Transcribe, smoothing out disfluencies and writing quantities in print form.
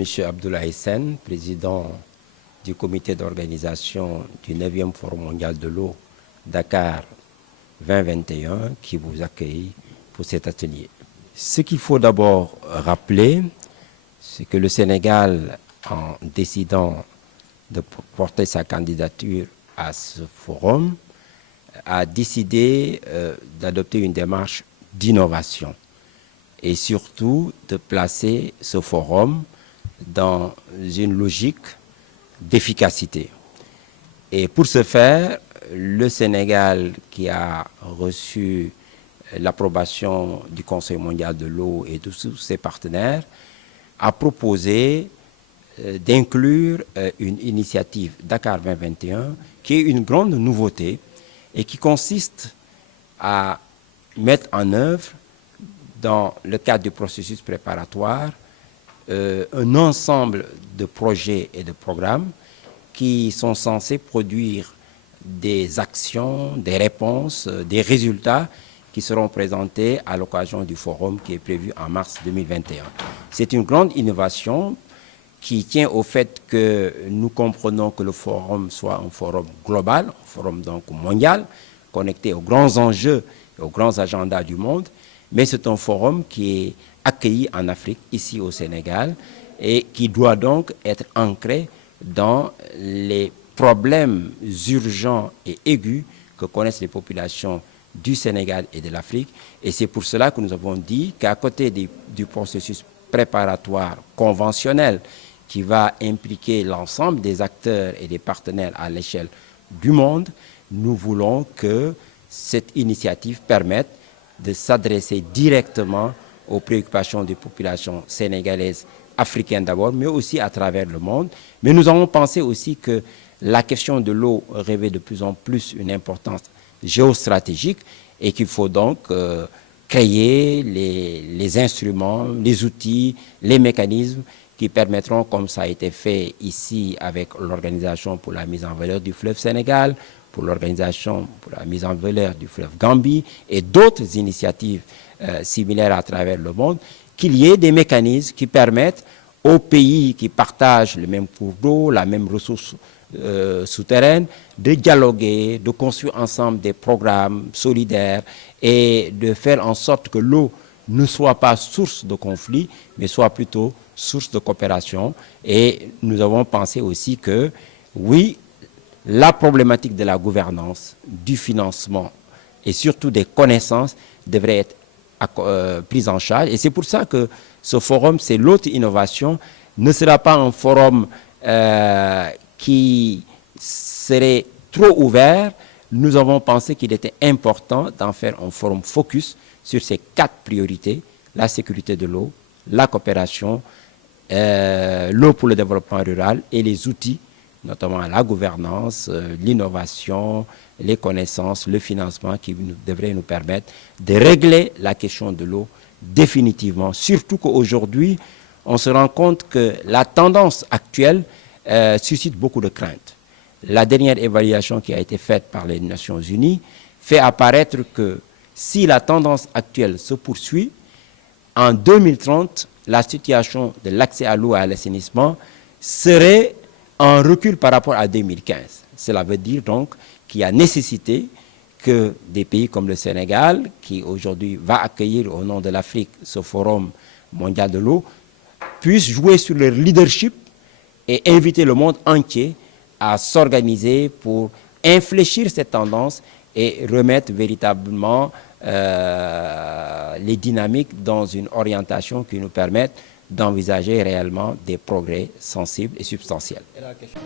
M. Abdoulaye Sène, président du comité d'organisation du 9e Forum mondial de l'eau Dakar 2021, qui vous accueille pour cet atelier. Ce qu'il faut d'abord rappeler, c'est que le Sénégal, en décidant de porter sa candidature à ce forum, a décidé d'adopter une démarche d'innovation et surtout de placer ce forum dans une logique d'efficacité. Et pour ce faire, le Sénégal, qui a reçu l'approbation du Conseil mondial de l'eau et de tous ses partenaires, a proposé d'inclure une initiative Dakar 2021 qui est une grande nouveauté et qui consiste à mettre en œuvre, dans le cadre du processus préparatoire, un ensemble de projets et de programmes qui sont censés produire des actions, des réponses, des résultats qui seront présentés à l'occasion du forum qui est prévu en mars 2021. C'est une grande innovation qui tient au fait que nous comprenons que le forum soit un forum global, un forum donc mondial, connecté aux grands enjeux et aux grands agendas du monde, mais c'est un forum qui est accueilli en Afrique, ici au Sénégal, et qui doit donc être ancré dans les problèmes urgents et aigus que connaissent les populations du Sénégal et de l'Afrique. Et c'est pour cela que nous avons dit qu'à côté du processus préparatoire conventionnel qui va impliquer l'ensemble des acteurs et des partenaires à l'échelle du monde, nous voulons que cette initiative permette de s'adresser directement aux préoccupations des populations sénégalaises, africaines d'abord, mais aussi à travers le monde. Mais nous avons pensé aussi que la question de l'eau revêt de plus en plus une importance géostratégique et qu'il faut donc créer les instruments, les outils, les mécanismes qui permettront, comme ça a été fait ici avec l'Organisation pour la mise en valeur du fleuve Sénégal, pour l'Organisation pour la mise en valeur du fleuve Gambie et d'autres initiatives similaires à travers le monde, qu'il y ait des mécanismes qui permettent aux pays qui partagent le même cours d'eau, la même ressource souterraine, de dialoguer, de construire ensemble des programmes solidaires et de faire en sorte que l'eau ne soit pas source de conflit, mais soit plutôt source de coopération. Et nous avons pensé aussi que, oui, la problématique de la gouvernance, du financement et surtout des connaissances devrait être prise en charge. Et c'est pour ça que ce forum, c'est l'autre innovation, ne sera pas un forum qui serait trop ouvert. Nous avons pensé qu'il était important d'en faire un forum focus sur ces 4 priorités: la sécurité de l'eau, la coopération, l'eau pour le développement rural et les outils, notamment la gouvernance, l'innovation, les connaissances, le financement qui devrait nous permettre de régler la question de l'eau définitivement. Surtout qu'aujourd'hui, on se rend compte que la tendance actuelle suscite beaucoup de craintes. La dernière évaluation qui a été faite par les Nations Unies fait apparaître que si la tendance actuelle se poursuit, en 2030, la situation de l'accès à l'eau et à l'assainissement serait en recul par rapport à 2015. Cela veut dire donc qu'il y a nécessité que des pays comme le Sénégal, qui aujourd'hui va accueillir au nom de l'Afrique ce forum mondial de l'eau, puissent jouer sur leur leadership et inviter le monde entier à s'organiser pour infléchir cette tendance et remettre véritablement les dynamiques dans une orientation qui nous permette d'envisager réellement des progrès sensibles et substantiels. Et la question...